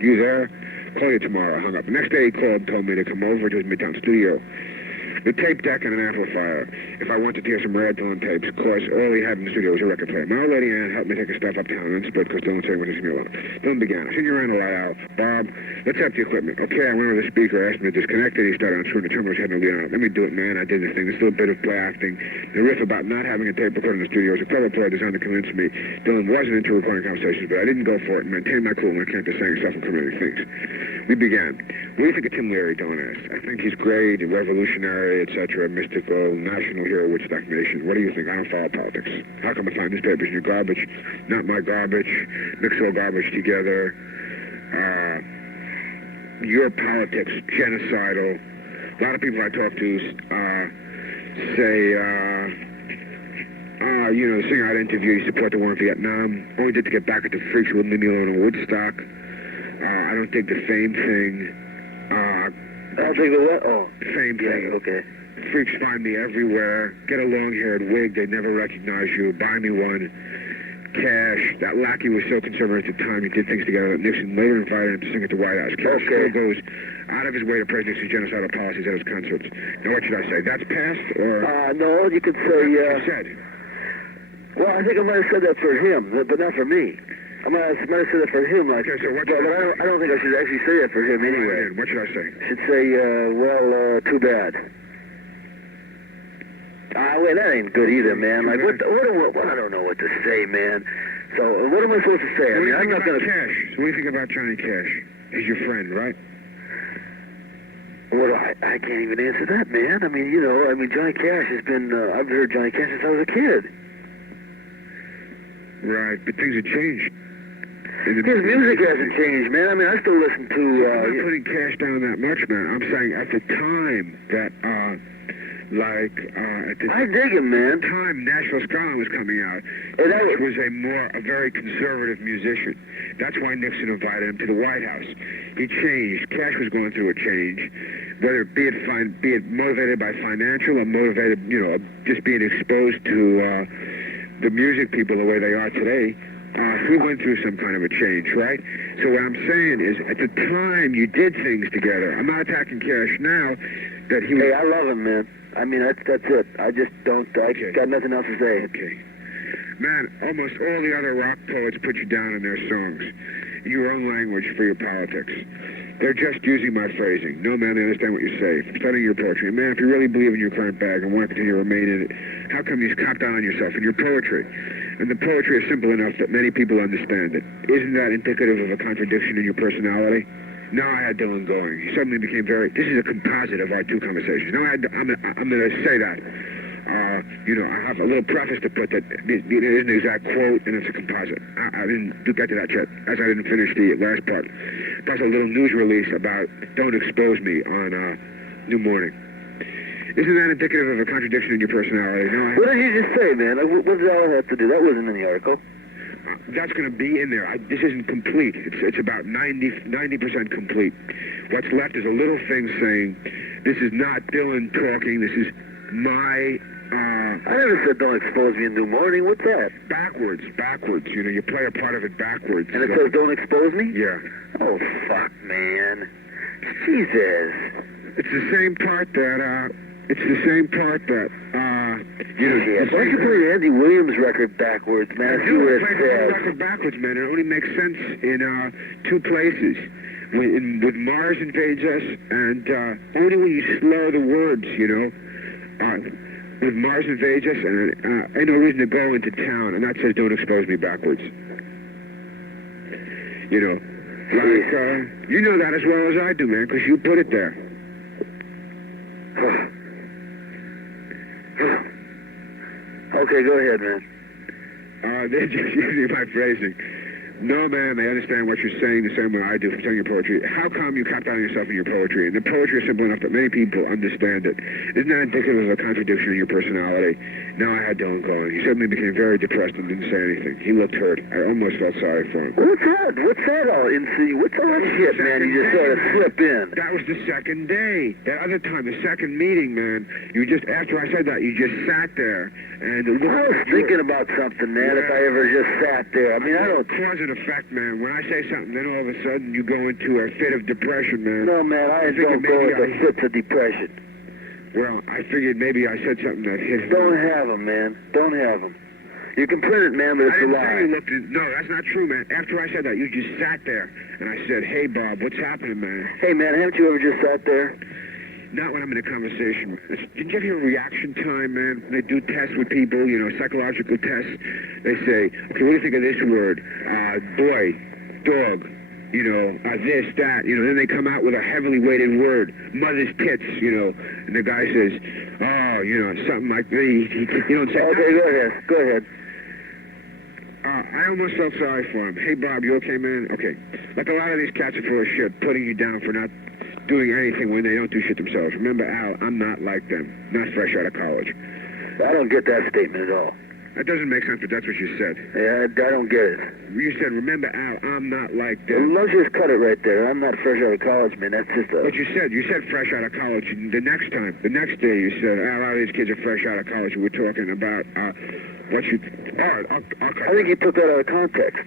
You there? Call you tomorrow. I hung up. The next day he called and told me to come over to his Midtown studio. The tape deck and an amplifier. If I wanted to hear some Red Dawn tapes, of course, all he had in the studio was a record player. My old lady Ann helped me take his stuff uptown and split because Dylan said he wanted to see me alone. Dylan began. I seen you around a lot, Al. Bob, let's have the equipment. Okay, I went over the speaker, asked him to disconnect it. He started unscrewing the terminals, had no lead on it. Let me do it, man. I did this thing. This little bit of play acting. The riff about not having a tape recorder in the studio was a clever player designed to convince me Dylan wasn't into recording conversations, but I didn't go for it and maintained my cool when it came to saying self-incriminating things. We began. What do you think of Tim Leary, Dylan asked? I think he's great, revolutionary, etc., mystical, national hero, Woodstock Nation. What do you think? I don't follow politics. How come I find newspapers in your garbage? Not my garbage. Mix all garbage together. Your politics, genocidal. A lot of people I talk to say, you know, the singer I'd interview, you support the war in Vietnam. Only did to get back at the freaks who wouldn't leave me alone in Woodstock. I don't think the fame thing. I don't think the what? Oh. Fame thing. Yeah, okay. Freaks find me everywhere. Get a long-haired wig. They never recognize you. Buy me one. Cash. That lackey was so conservative at the time. He did things together that Nixon later invited him to sing at the White House. Cash still goes out of his way to praise Nixon's genocidal policies at his concerts. Now, what should I say? That's past, or? No, you could say, you said. Well, I think I might have said that for him, but not for me. I might have said that for him, like, okay, so what but I don't think I should actually say that for him anyway. What should I say? I should say, too bad. Wait, that ain't good either, man. Like, what, I don't know what to say, man. So, what am I supposed to say? I mean, I'm not going to... Cash. So what do you think about Johnny Cash? He's your friend, right? Well, I can't even answer that, man. I mean, you know, Johnny Cash has been... I've heard Johnny Cash since I was a kid. Right, but things have changed. His music hasn't changed, man. I mean, I still listen to... I'm not putting Cash down that much, man. I'm saying at the time that, at the I dig him, man. time National Scotland was coming out, Cash was a very conservative musician. That's why Nixon invited him to the White House. He changed. Cash was going through a change, whether be it motivated by financial or motivated, you know, just being exposed to the music people the way they are today. He went through some kind of a change, right? So what I'm saying is, at the time you did things together. I'm not attacking Cash now. That he. Hey, I love him, man. I mean, that's it. I just don't. I got nothing else to say. Okay, man. Almost all the other rock poets put you down in their songs, your own language for your politics. They're just using my phrasing. No, man, they understand what you say. From studying your poetry. And man, if you really believe in your current bag and want to continue to remain in it, how come you cop down on yourself in your poetry? And the poetry is simple enough that many people understand it. Isn't that indicative of a contradiction in your personality? Now I had Dylan going. He suddenly became this is a composite of our two conversations. Now I'm going to say that. You know, I have a little preface to put that it isn't an exact quote and it's a composite. I didn't get to that yet, as I didn't finish the last part. Plus a little news release about Don't Expose Me on New Morning. Isn't that indicative of a contradiction in your personality? No, what did you just say, man? What does all have to do? That wasn't in the article. That's going to be in there. This isn't complete. It's about 90% complete. What's left is a little thing saying, this is not Dylan talking, this is my... I never said Don't Expose Me in New Morning. What's that? Backwards. You know, you play a part of it backwards. And it says Don't Expose Me? Yeah. Oh, fuck, man. Jesus. It's the same part that, you know... Yeah, why don't you play the Andy Williams record backwards, man? See what it says. The record backwards, man. It only makes sense in two places. With Mars Invades Us, and only when you slow the words, you know. With Mars Invades Us, and ain't no reason to go into town, and that says Don't Expose Me backwards. You know, like, you know that as well as I do, man, because you put it there. Okay, go ahead, man. They're just using my phrasing. No, man, they understand what you're saying the same way I do from telling your poetry. How come you cop down yourself in your poetry? And the poetry is simple enough that many people understand it. Isn't that indicative of a contradiction in your personality? Now I had Dylan going. He suddenly became very depressed and didn't say anything. He looked hurt. I almost felt sorry for him. What's that all all that shit, man? You just sort of slip in. That was was the second day. That other time, the second meeting, man, you just, after I said that, you just sat there and looked. I was thinking about something, man, if I ever just sat there. I mean, I don't... Cause and effect, man. When I say something, then all of a sudden you go into a fit of depression, man. No, man, I don't go into fits of depression. Well, I figured maybe I said something that hit him. Don't have them, man. Don't have them. You can print it, man, but it's a lie. No, that's not true, man. After I said that, you just sat there, and I said, hey, Bob, what's happening, man? Hey, man, haven't you ever just sat there? Not when I'm in a conversation. Did you ever hear reaction time, man? They do tests with people, you know, psychological tests. They say, okay, what do you think of this word? Boy, dog, you know, this, that, you know. Then they come out with a heavily weighted word, mother's tits, you know. And the guy says, oh, you know, something like this. You don't say. Okay, go ahead. Go ahead. I almost felt sorry for him. Hey, Bob, you okay, man? Okay. Like a lot of these cats are full of shit, putting you down for not doing anything when they don't do shit themselves. Remember, Al, I'm not like them. Not fresh out of college. I don't get that statement at all. That doesn't make sense, but that's what you said. Yeah, I don't get it. You said, remember, Al, I'm not like them. Well, let's just cut it right there. I'm not fresh out of college, man. That's just a... But you said fresh out of college. The next day, you said, Al, a lot of these kids are fresh out of college. We were talking about what you... All right, I think you took that out of context.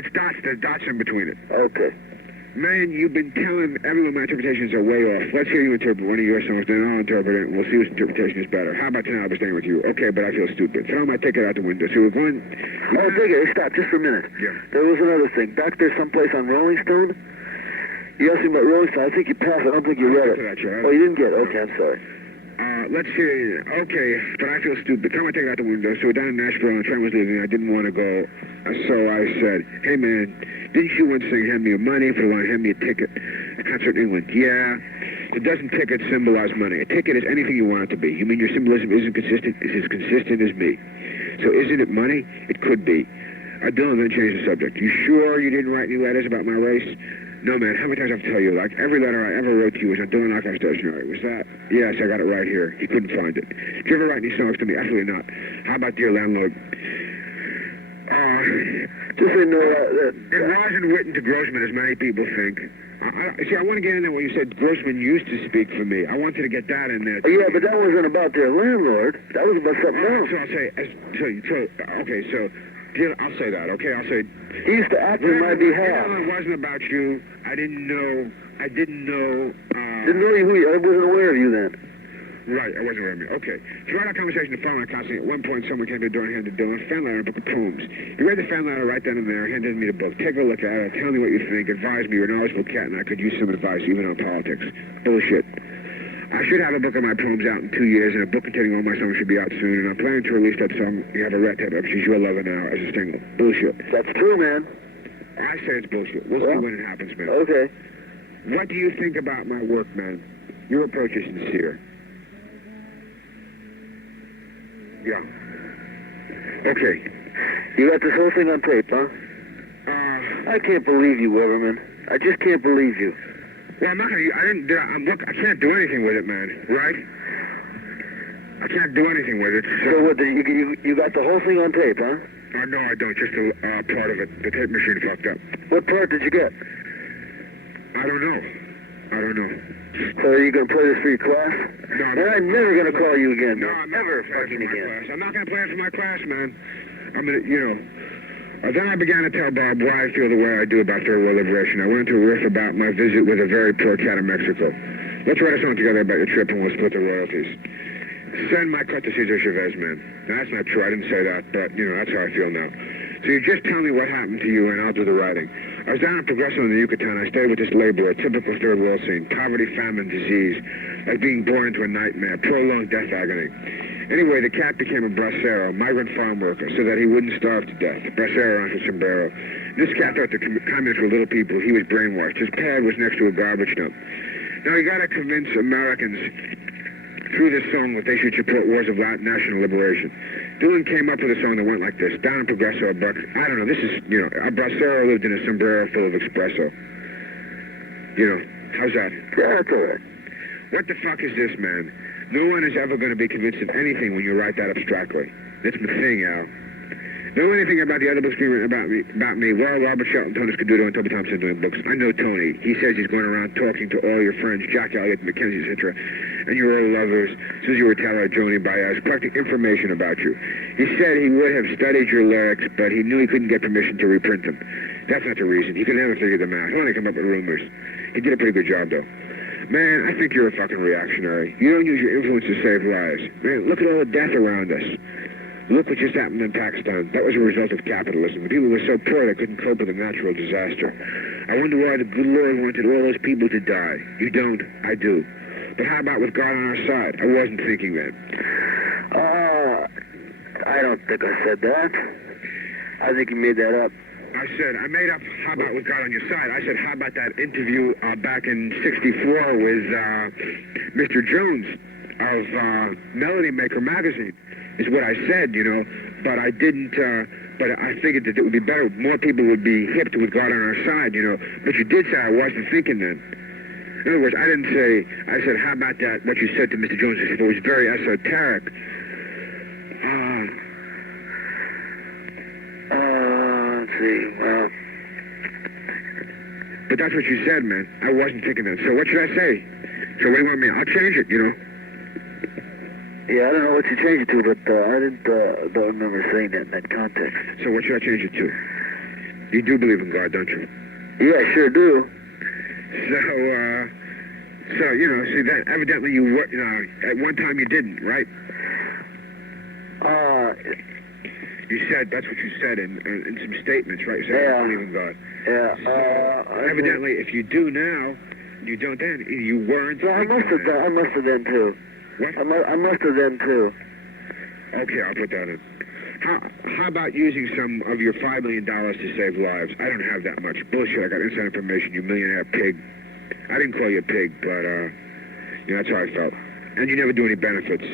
It's dots. There's dots in between it. Okay. Man, you've been telling everyone my interpretations are way off. Let's hear you interpret one of your songs, then I'll interpret it, and we'll see whose interpretation is better. How about tonight I'll be staying with you? Okay, but I feel stupid. Throw my ticket out the window. So we're going... Oh, take it. Stop just for a minute. Yeah. There was another thing. Back there someplace on Rolling Stone, you asked me about Rolling Stone. I think you passed it. I don't think you read it. Oh, you didn't get it? Okay, I'm sorry. Let's hear... Okay, but I feel stupid. Throw my ticket out the window. So we're down in Nashville, and the train was leaving. I didn't want to go. So I said, hey, man, didn't you once say hand me your money if you want to hand me a ticket? A concert in England. Yeah. It doesn't ticket symbolize money. A ticket is anything you want it to be. You mean your symbolism isn't consistent? It's as consistent as me. So isn't it money? It could be. Dylan then changed the subject. You sure you didn't write any letters about my race? No, man. How many times I have to tell you? Like, every letter I ever wrote to you was on Dylan Archive Stationery. Was that? Yes, I got it right here. He couldn't find it. Did you ever write any songs to me? Absolutely not. How about Dear Landlord? Just so you know, it wasn't written to Grossman, as many people think. I want to get in there when you said Grossman used to speak for me. I wanted to get that in there. Yeah, but that wasn't about their landlord. That was about something else. So I'll say, I'll say that, okay? I'll say... He used to act on my behalf. It wasn't about you. I didn't know... Didn't know who you... I wasn't aware of you then. Right, I wasn't aware of me. Okay. Throughout our conversation, the phone line constantly, at one point, someone came to the door and handed Dylan a fan letter and a book of poems. He read the fan letter right then and there, handed me the book. Take a look at it, tell me what you think, advise me. You're a knowledgeable cat, and I could use some advice, even on politics. Bullshit. I should have a book of my poems out in 2 years, and a book containing all my songs should be out soon, and I'm planning to release that song, You Have a Rat Tape of, She's Your Lover Now, as a single. Bullshit. That's true, man. I say it's bullshit. We'll see when it happens, man. Okay. What do you think about my work, man? Your approach is sincere. Yeah. Okay. You got this whole thing on tape, huh? I can't believe you, Weberman. I just can't believe you. Well, I'm not gonna... Look, I can't do anything with it, man. Right? I can't do anything with it. So what, you got the whole thing on tape, huh? No, I don't. Just a part of it. The tape machine fucked up. What part did you get? I don't know. So are you going to play this for your class? No, I'm never going to call you again. No, I'm never not fucking again. I'm not going to play it for my class, man. I'm going to, you know... then I began to tell Bob why I feel the way I do about third world liberation. I went into a riff about my visit with a very poor cat in Mexico. Let's write a song together about your trip and we'll split the royalties. Send my cut to Cesar Chavez, man. Now, that's not true. I didn't say that, but, you know, that's how I feel now. So you just tell me what happened to you and I'll do the writing. I was down in Progreso in the Yucatan. I stayed with this laborer, typical third world scene. Poverty, famine, disease. Like being born into a nightmare. Prolonged death agony. Anyway, the cat became a bracero, migrant farm worker, so that he wouldn't starve to death. Bracero on his sombrero. This cat thought the communists were little people. He was brainwashed. His pad was next to a garbage dump. Now, you got to convince Americans through this song that they should support wars of national liberation. Dylan came up with a song that went like this. Down in Progreso, I don't know, this is, you know, a bracero lived in a sombrero full of espresso. You know, how's that? Yeah, that's all right. What the fuck is this, man? No one is ever going to be convinced of anything when you write that abstractly. That's my thing, Al. Know anything about the other book screaming about me? Well, Robert Shelton, Tony Scaduto, and Toby Thompson doing books. I know Tony. He says he's going around talking to all your friends, Jack Elliott, Mackenzie, etc., and your old lovers, Susie Rotella, Joni Baez, collecting information about you. He said he would have studied your lyrics, but he knew he couldn't get permission to reprint them. That's not the reason. He could never figure them out. He'll only come up with rumors. He did a pretty good job, though. Man, I think you're a fucking reactionary. You don't use your influence to save lives. Man, look at all the death around us. Look what just happened in Pakistan. That was a result of capitalism. The people were so poor they couldn't cope with a natural disaster. I wonder why the good Lord wanted all those people to die. You don't. I do. But how about with God on our side? I wasn't thinking that. I don't think I said that. I think you made that up. I said, I made up, how about with God on your side? I said, how about that interview back in '64 with Mr. Jones of Melody Maker magazine, is what I said, you know, but I didn't, but I figured that it would be better, more people would be hip to with God on our side, you know, but you did say I wasn't thinking then. In other words, I didn't say, I said, how about that, what you said to Mr. Jones, it was very esoteric. Let's see, well... But that's what you said, man. I wasn't thinking that. So what should I say? So what do you want me? I'll change it, you know. Yeah, I don't know what you changed it to, but I don't remember saying that in that context. So what should I change it to? You do believe in God, don't you? Yeah, I sure do. So, you know, see, that evidently you were, at one time you didn't, right? You said, that's what you said in some statements, right? You said, yeah. I believe in God. Yeah. So, evidently, if you do now, you don't then. You weren't. Yeah, I must have then, too. What? I must have then, too. Okay, I'll put that in. How about using some of your $5 million to save lives? I don't have that much. Bullshit, I got inside information, you millionaire pig. I didn't call you a pig, but, you know, that's how I felt. And you never do any benefits.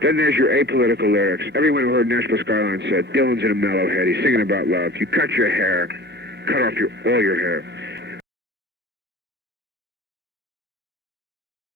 Then there's your apolitical lyrics. Everyone who heard Nashville Skyline said, Dylan's in a mellow head. He's singing about love. You cut your hair, cut off all your hair.